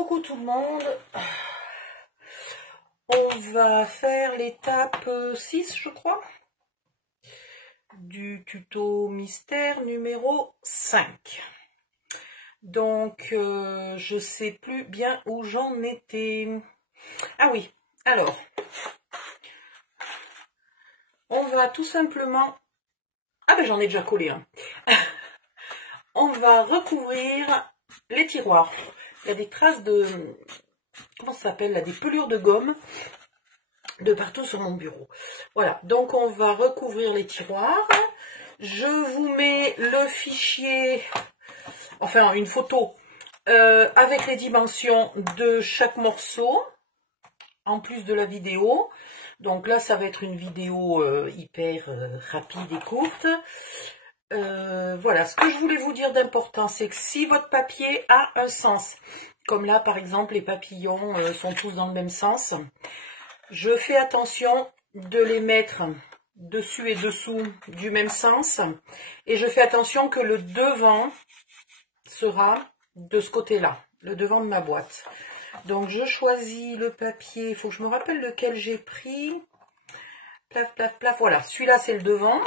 Coucou tout le monde, on va faire l'étape 6 je crois, du tuto mystère numéro 5. Donc je sais plus bien où j'en étais. Ah oui, alors, on va tout simplement... Ah ben j'en ai déjà collé un. On va recouvrir les tiroirs. Il y a des traces de... Comment ça s'appelle là? Des pelures de gomme de partout sur mon bureau. Voilà, donc on va recouvrir les tiroirs. Je vous mets le fichier, enfin une photo, avec les dimensions de chaque morceau, en plus de la vidéo. Donc là, ça va être une vidéo hyper rapide et courte. Voilà, ce que je voulais vous dire d'important, c'est que si votre papier a un sens, comme là par exemple les papillons sont tous dans le même sens, je fais attention de les mettre dessus et dessous du même sens, et je fais attention que le devant sera de ce côté-là, le devant de ma boîte. Donc je choisis le papier, il faut que je me rappelle lequel j'ai pris. Plaf, plaf, plaf, voilà, celui-là c'est le devant.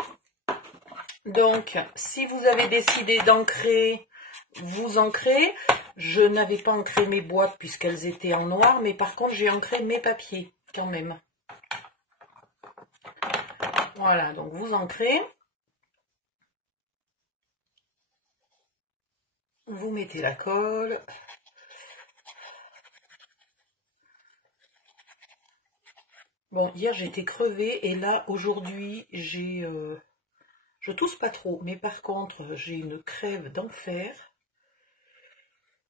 Donc, si vous avez décidé d'ancrer, vous ancrez. Je n'avais pas ancré mes boîtes puisqu'elles étaient en noir, mais par contre, j'ai ancré mes papiers quand même. Voilà, donc vous ancrez. Vous mettez la colle. Bon, hier, j'étais crevée et là, aujourd'hui, j'ai... Je tousse pas trop, mais par contre, j'ai une crève d'enfer.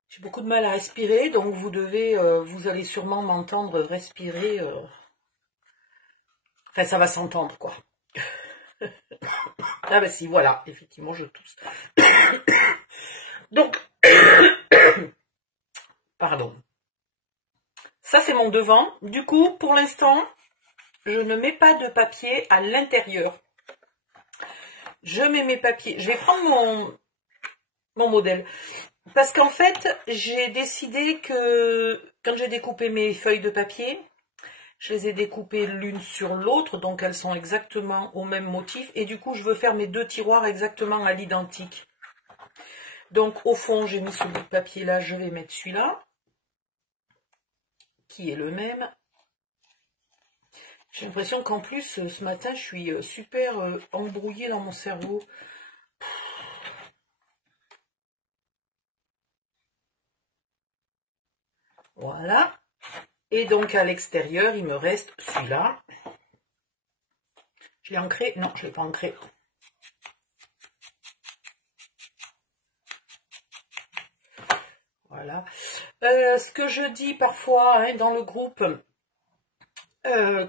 J'ai beaucoup de mal à respirer, donc vous allez sûrement m'entendre respirer. Enfin, ça va s'entendre, quoi. Ah bah si, voilà, effectivement, je tousse. Donc, pardon. Ça, c'est mon devant. Du coup, pour l'instant, je ne mets pas de papier à l'intérieur. Je mets mes papiers. Je vais prendre mon modèle. Parce qu'en fait, j'ai décidé que quand j'ai découpé mes feuilles de papier, je les ai découpées l'une sur l'autre, donc elles sont exactement au même motif. Et du coup, je veux faire mes deux tiroirs exactement à l'identique. Donc au fond, j'ai mis ce bout de papier là, je vais mettre celui-là, qui est le même. J'ai l'impression qu'en plus, ce matin, je suis super embrouillée dans mon cerveau. Voilà. Et donc, à l'extérieur, il me reste celui-là. Je l'ai ancré? Non, je ne l'ai pas ancré. Voilà. Ce que je dis parfois hein, dans le groupe...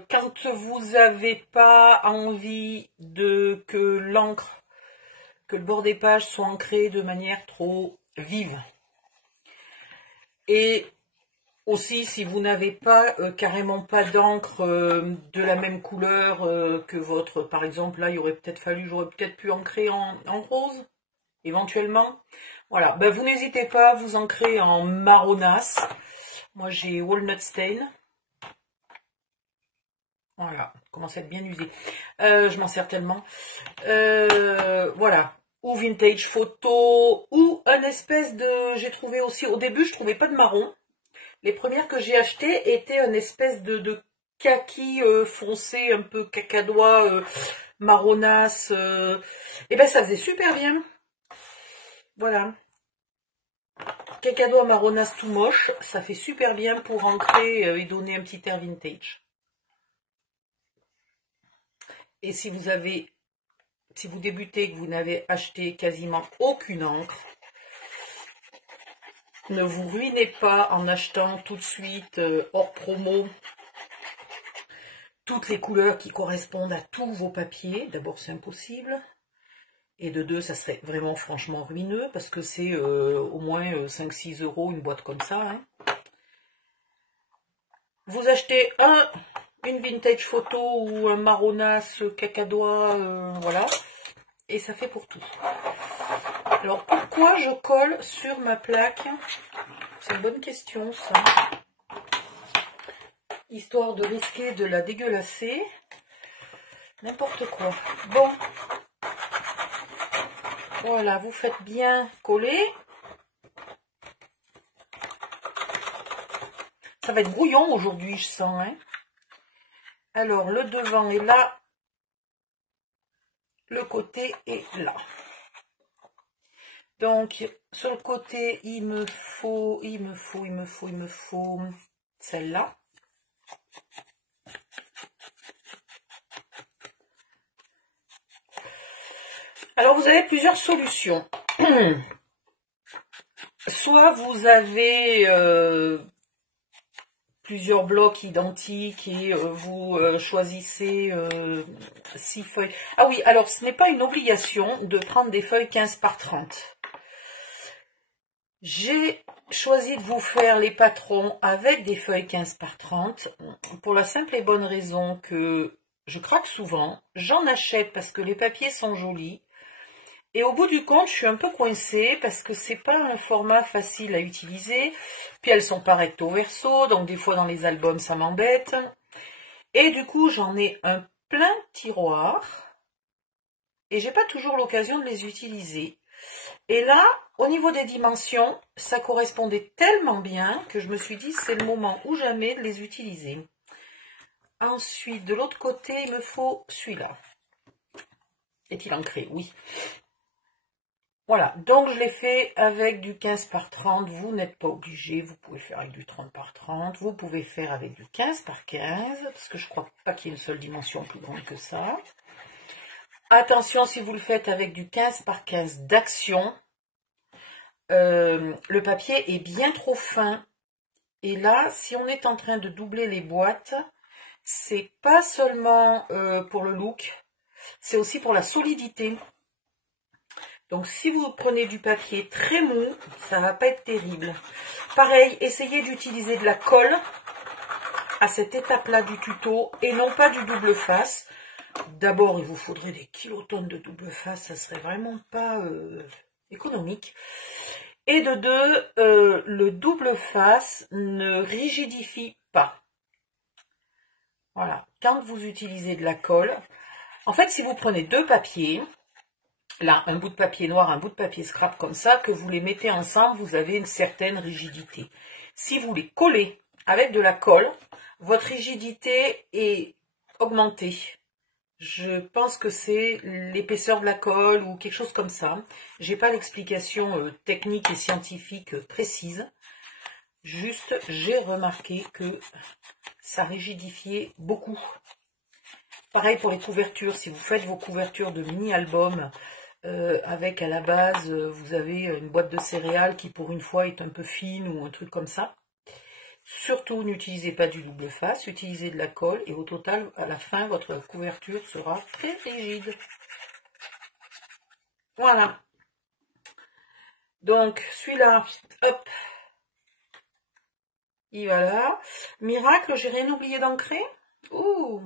quand vous n'avez pas envie que l'encre, que le bord des pages soit ancré de manière trop vive. Et aussi, si vous n'avez pas carrément pas d'encre de la même couleur que votre, par exemple, là, il aurait peut-être fallu, j'aurais peut-être pu ancrer en rose, éventuellement. Voilà, ben, vous n'hésitez pas à vous ancrer en marronasse. Moi, j'ai Walnut Stain. Voilà, commence à être bien usé. Je m'en sers tellement. Voilà. Ou vintage photo, ou un espèce de... J'ai trouvé aussi, au début, je trouvais pas de marron. Les premières que j'ai achetées étaient une espèce de kaki foncé, un peu cacadois, marronasse. Et ben ça faisait super bien. Voilà. Cacadois marronasse tout moche, ça fait super bien pour ancrer et donner un petit air vintage. Et si vous débutez et que vous n'avez acheté quasiment aucune encre, ne vous ruinez pas en achetant tout de suite, hors promo, toutes les couleurs qui correspondent à tous vos papiers. D'abord, c'est impossible. Et de deux, ça serait vraiment franchement ruineux parce que c'est au moins 5-6 € une boîte comme ça. Hein. Vous achetez une vintage photo ou un marronasse cacadois, voilà. Et ça fait pour tout. Alors, pourquoi je colle sur ma plaque C'est une bonne question, ça. Histoire de risquer de la dégueulasser. N'importe quoi. Bon. Voilà, vous faites bien coller. Ça va être brouillon aujourd'hui, je sens. Hein. Alors, le devant est là. Le côté est là. Donc, sur le côté, il me faut celle-là. Alors, vous avez plusieurs solutions. Soit vous avez plusieurs blocs identiques et vous choisissez 6 feuilles. Ah oui, alors ce n'est pas une obligation de prendre des feuilles 15 par 30. J'ai choisi de vous faire les patrons avec des feuilles 15 par 30 pour la simple et bonne raison que je craque souvent. J'en achète parce que les papiers sont jolis. Et au bout du compte, je suis un peu coincée parce que c'est pas un format facile à utiliser. Puis elles sont pas recto verso, donc des fois dans les albums, ça m'embête. Et du coup, j'en ai un plein tiroir. Et j'ai pas toujours l'occasion de les utiliser. Et là, au niveau des dimensions, ça correspondait tellement bien que je me suis dit c'est le moment ou jamais de les utiliser. Ensuite, de l'autre côté, il me faut celui-là. Est-il ancré? Oui. Voilà, donc je l'ai fait avec du 15 par 30, vous n'êtes pas obligé, vous pouvez faire avec du 30 par 30, vous pouvez faire avec du 15 par 15, parce que je crois pas qu'il y ait une seule dimension plus grande que ça. Attention, si vous le faites avec du 15 par 15 d'action, le papier est bien trop fin. Et là, si on est en train de doubler les boîtes, c'est pas seulement pour le look, c'est aussi pour la solidité. Donc, si vous prenez du papier très mou, ça va pas être terrible. Pareil, essayez d'utiliser de la colle à cette étape-là du tuto et non pas du double face. D'abord, il vous faudrait des kilotonnes de double face, ça serait vraiment pas économique. Et de deux, le double face ne rigidifie pas. Voilà, quand vous utilisez de la colle, en fait, si vous prenez deux papiers, là, un bout de papier noir, un bout de papier scrap comme ça, que vous les mettez ensemble, vous avez une certaine rigidité. Si vous les collez avec de la colle, votre rigidité est augmentée. Je pense que c'est l'épaisseur de la colle ou quelque chose comme ça. J'ai pas l'explication technique et scientifique précise. Juste, j'ai remarqué que ça rigidifiait beaucoup. Pareil pour les couvertures. Si vous faites vos couvertures de mini-albums, avec à la base, vous avez une boîte de céréales qui pour une fois est un peu fine ou un truc comme ça. Surtout, n'utilisez pas du double face, utilisez de la colle et au total, à la fin, votre couverture sera très rigide. Voilà. Donc, celui-là, hop, il va là. Miracle, j'ai rien oublié d'ancrer. Ouh!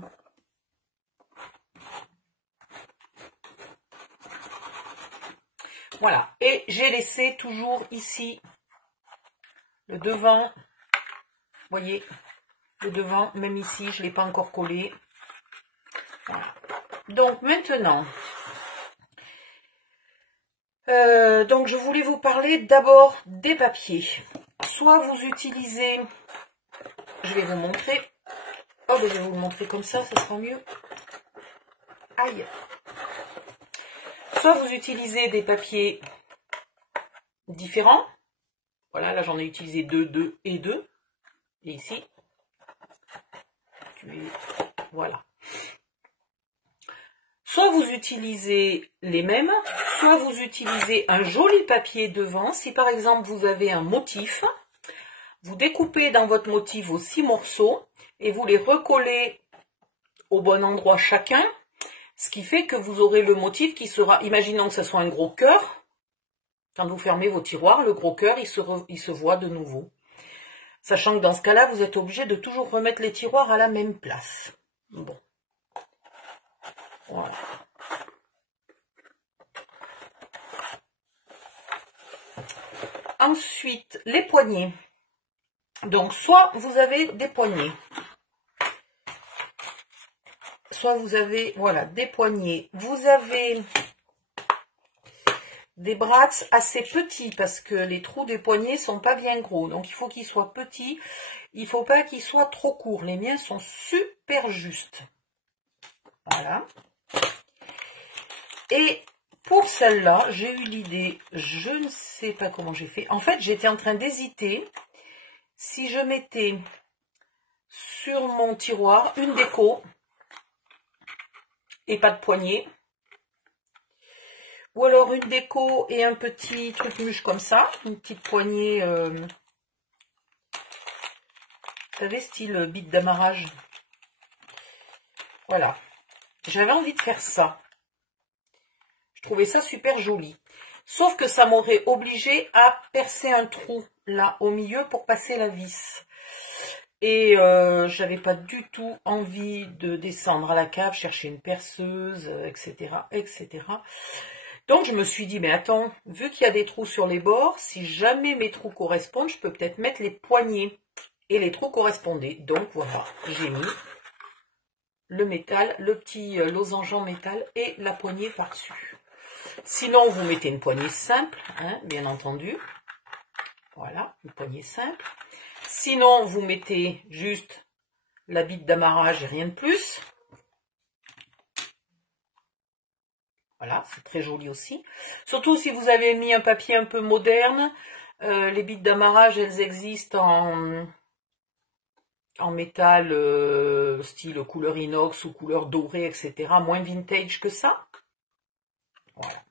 Voilà, et j'ai laissé toujours ici le devant, vous voyez, le devant, même ici, je ne l'ai pas encore collé. Voilà. Donc maintenant, donc je voulais vous parler d'abord des papiers. Soit vous utilisez, je vais vous montrer, oh ben je vais vous le montrer comme ça sera mieux. Aïe! Soit vous utilisez des papiers différents. Voilà, là j'en ai utilisé 2, 2 et 2. Et ici, voilà. Soit vous utilisez les mêmes, soit vous utilisez un joli papier devant. Si par exemple vous avez un motif, vous découpez dans votre motif vos 6 morceaux et vous les recollez au bon endroit chacun. Ce qui fait que vous aurez le motif qui sera, imaginons que ce soit un gros cœur, quand vous fermez vos tiroirs, le gros cœur, il se voit de nouveau. Sachant que dans ce cas-là, vous êtes obligé de toujours remettre les tiroirs à la même place. Bon. Voilà. Ensuite, les poignées. Donc, soit vous avez des poignées. Soit vous avez, voilà, des poignées. Vous avez des brats assez petits parce que les trous des poignets sont pas bien gros. Donc, il faut qu'ils soient petits. Il faut pas qu'ils soient trop courts. Les miens sont super justes. Voilà. Et pour celle-là, j'ai eu l'idée, je ne sais pas comment j'ai fait. En fait, j'étais en train d'hésiter si je mettais sur mon tiroir une déco et pas de poignée. Ou alors une déco et un petit truc mûche comme ça, une petite poignée, vous savez, style bite d'amarrage. Voilà. J'avais envie de faire ça. Je trouvais ça super joli. Sauf que ça m'aurait obligé à percer un trou là au milieu pour passer la vis. Et j'avais pas du tout envie de descendre à la cave, chercher une perceuse, etc., etc. Donc je me suis dit, mais attends, vu qu'il y a des trous sur les bords, si jamais mes trous correspondent, je peux peut-être mettre les poignées. Et les trous correspondaient. Donc voilà, j'ai mis le métal, le petit losange en métal et la poignée par-dessus. Sinon, vous mettez une poignée simple, hein, bien entendu. Voilà, une poignée simple. Sinon, vous mettez juste la bite d'amarrage et rien de plus. Voilà, c'est très joli aussi. Surtout si vous avez mis un papier un peu moderne. Les bites d'amarrage, elles existent en métal style couleur inox ou couleur dorée, etc. Moins vintage que ça. Voilà.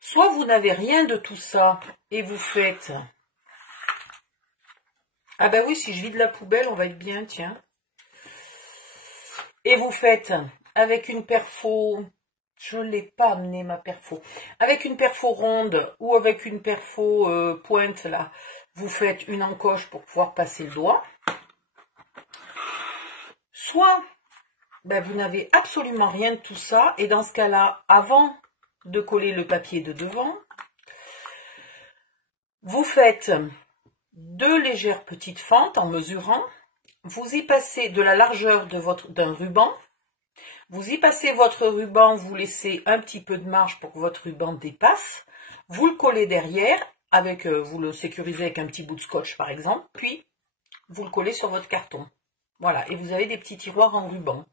Soit vous n'avez rien de tout ça et vous faites... Ah ben oui, si je vide la poubelle, on va être bien, tiens. Et vous faites avec une perfo... Je ne l'ai pas amené ma perfo. Avec une perfo ronde ou avec une perfo pointe, là, vous faites une encoche pour pouvoir passer le doigt. Soit ben, vous n'avez absolument rien de tout ça. Et dans ce cas-là, avant de coller le papier de devant, vous faites deux légères petites fentes en mesurant. Vous y passez de la largeur d'un ruban. Vous y passez votre ruban, vous laissez un petit peu de marge pour que votre ruban dépasse. Vous le collez derrière, vous le sécurisez avec un petit bout de scotch par exemple, puis vous le collez sur votre carton. Voilà, et vous avez des petits tiroirs en ruban.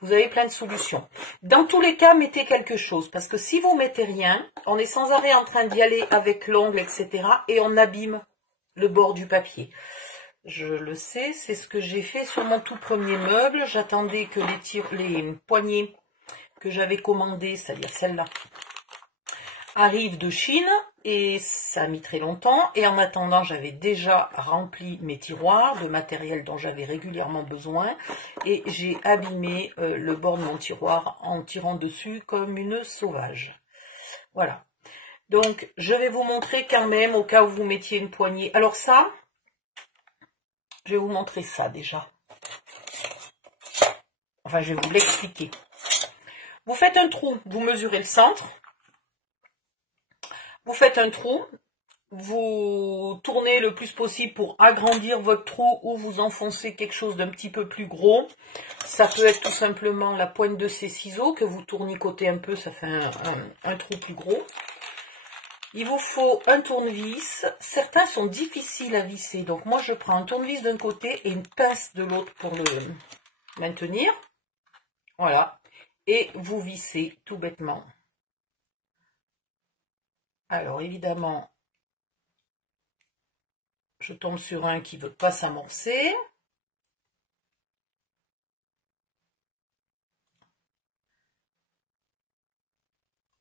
Vous avez plein de solutions. Dans tous les cas, mettez quelque chose, parce que si vous mettez rien, on est sans arrêt en train d'y aller avec l'ongle, etc. et on abîme le bord du papier. Je le sais, c'est ce que j'ai fait sur mon tout premier meuble. J'attendais que les poignées que j'avais commandées, c'est-à-dire celle-là, arrivent de Chine. Et ça a mis très longtemps. Et en attendant, j'avais déjà rempli mes tiroirs de matériel dont j'avais régulièrement besoin. Et j'ai abîmé le bord de mon tiroir en tirant dessus comme une sauvage. Voilà. Donc, je vais vous montrer quand même, au cas où vous mettiez une poignée. Alors ça... Je vais vous montrer ça déjà. Enfin, je vais vous l'expliquer. Vous faites un trou, vous mesurez le centre. Vous faites un trou. Vous tournez le plus possible pour agrandir votre trou ou vous enfoncez quelque chose d'un petit peu plus gros. Ça peut être tout simplement la pointe de ces ciseaux que vous tournicotez un peu, ça fait un trou plus gros. Il vous faut un tournevis. Certains sont difficiles à visser. Donc moi, je prends un tournevis d'un côté et une pince de l'autre pour le maintenir. Voilà. Et vous vissez tout bêtement. Alors évidemment, je tombe sur un qui ne veut pas s'amorcer.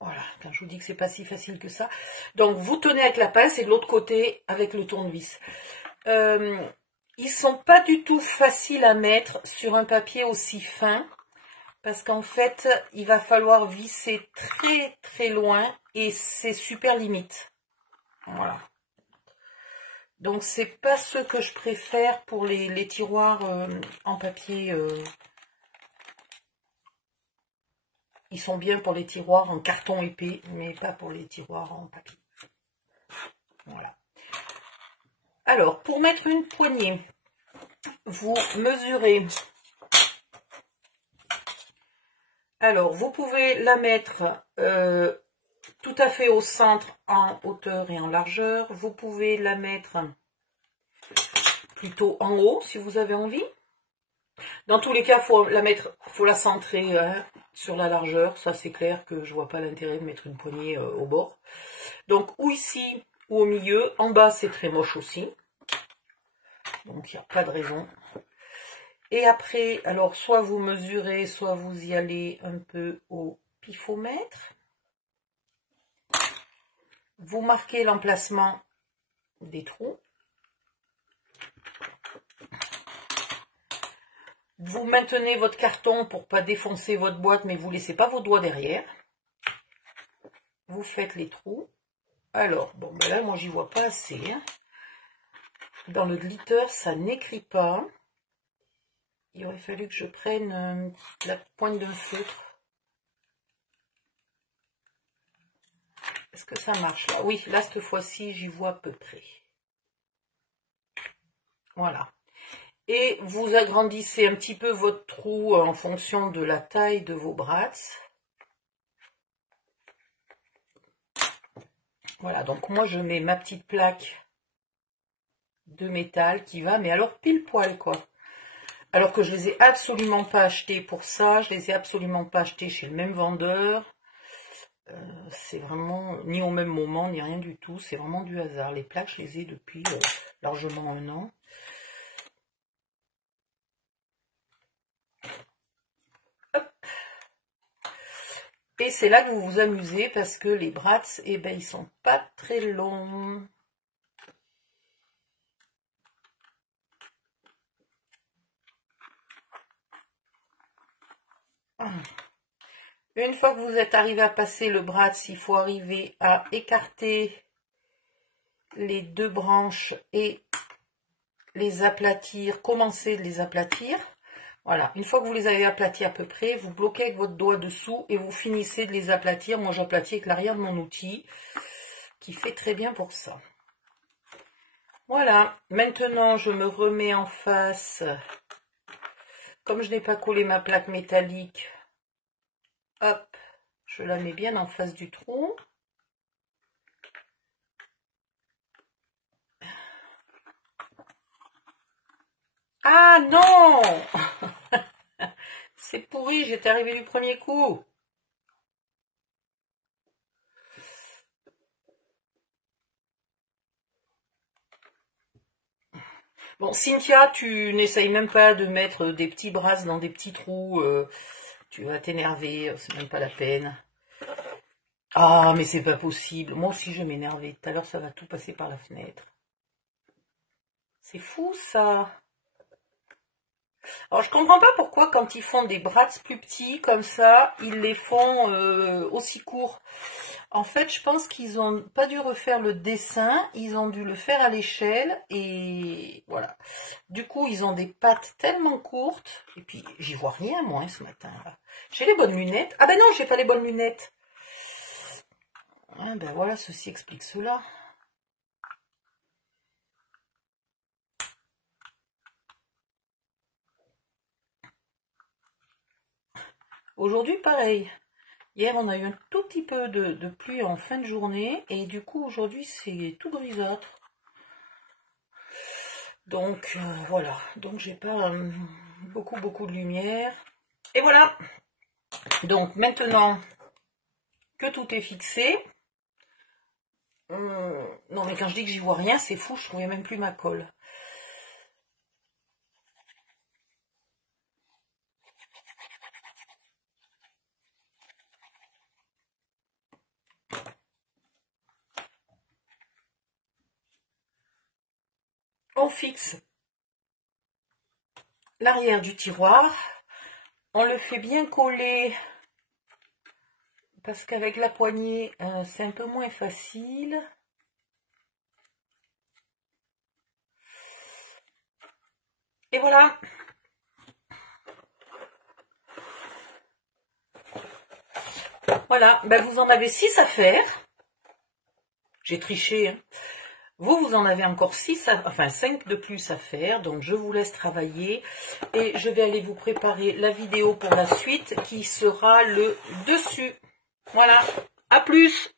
Voilà, quand je vous dis que c'est pas si facile que ça. Donc, vous tenez avec la pince et de l'autre côté avec le tournevis. Ils sont pas du tout faciles à mettre sur un papier aussi fin. Parce qu'en fait, il va falloir visser très très loin et c'est super limite. Voilà. Donc, c'est pas ce que je préfère pour les tiroirs en papier. Ils sont bien pour les tiroirs en carton épais, mais pas pour les tiroirs en papier. Voilà. Alors, pour mettre une poignée, vous mesurez. Alors, vous pouvez la mettre tout à fait au centre en hauteur et en largeur. Vous pouvez la mettre plutôt en haut si vous avez envie. Dans tous les cas, faut la centrer sur la largeur. Ça, c'est clair que je vois pas l'intérêt de mettre une poignée au bord. Donc, ou ici ou au milieu. En bas, c'est très moche aussi. Donc, il n'y a pas de raison. Et après, alors, soit vous mesurez, soit vous y allez un peu au pifomètre. Vous marquez l'emplacement des trous. Vous maintenez votre carton pour ne pas défoncer votre boîte, mais vous ne laissez pas vos doigts derrière. Vous faites les trous. Alors, bon, ben là, moi, j'y vois pas assez. Hein. Dans le glitter, ça n'écrit pas. Il aurait fallu que je prenne la pointe d'un feutre. Est-ce que ça marche là? Oui, là, cette fois-ci, j'y vois à peu près. Voilà. Et vous agrandissez un petit peu votre trou en fonction de la taille de vos brasses. Voilà, donc moi, je mets ma petite plaque de métal qui va, mais alors pile poil, quoi. Alors que je les ai absolument pas achetés pour ça, je les ai absolument pas achetés chez le même vendeur. C'est vraiment ni au même moment, ni rien du tout. C'est vraiment du hasard. Les plaques, je les ai depuis largement 1 an. Hop. Et c'est là que vous vous amusez parce que les brats, eh ben, ils sont pas très longs. Une fois que vous êtes arrivé à passer le bras, il faut arriver à écarter les 2 branches et les aplatir, commencer de les aplatir. Voilà, une fois que vous les avez aplatis à peu près, vous bloquez avec votre doigt dessous et vous finissez de les aplatir. Moi, j'aplatis avec l'arrière de mon outil, qui fait très bien pour ça. Voilà, maintenant, je me remets en face. Comme je n'ai pas collé ma plaque métallique, hop, je la mets bien en face du trou. Ah non! C'est pourri, j'étais arrivée du premier coup. Bon, Cynthia, tu n'essayes même pas de mettre des petits brasses dans des petits trous. Tu vas t'énerver, c'est même pas la peine. Ah, mais c'est pas possible. Moi aussi, je vais m'énerver. Tout à l'heure, ça va tout passer par la fenêtre. C'est fou, ça. Alors, je comprends pas pourquoi, quand ils font des brats plus petits, comme ça, ils les font aussi courts. En fait, je pense qu'ils ont pas dû refaire le dessin, ils ont dû le faire à l'échelle, et voilà. Du coup, ils ont des pattes tellement courtes, et puis, j'y vois rien, moi, hein, ce matin. J'ai les bonnes lunettes. Ah ben non, j'ai pas les bonnes lunettes. Ah ben voilà, ceci explique cela. Aujourd'hui, pareil. Hier, on a eu un tout petit peu de pluie en fin de journée. Et du coup, aujourd'hui, c'est tout grisâtre. Donc, voilà. Donc, j'ai pas beaucoup de lumière. Et voilà. Donc, maintenant que tout est fixé. Non, mais quand je dis que j'y vois rien, c'est fou. Je trouvais même plus ma colle. On fixe l'arrière du tiroir. On le fait bien coller parce qu'avec la poignée, c'est un peu moins facile. Et voilà. Voilà, ben vous en avez 6 à faire. J'ai triché, hein. Vous, vous en avez encore 5 de plus à faire. Donc, je vous laisse travailler. Et je vais aller vous préparer la vidéo pour la suite qui sera le dessus. Voilà. À plus!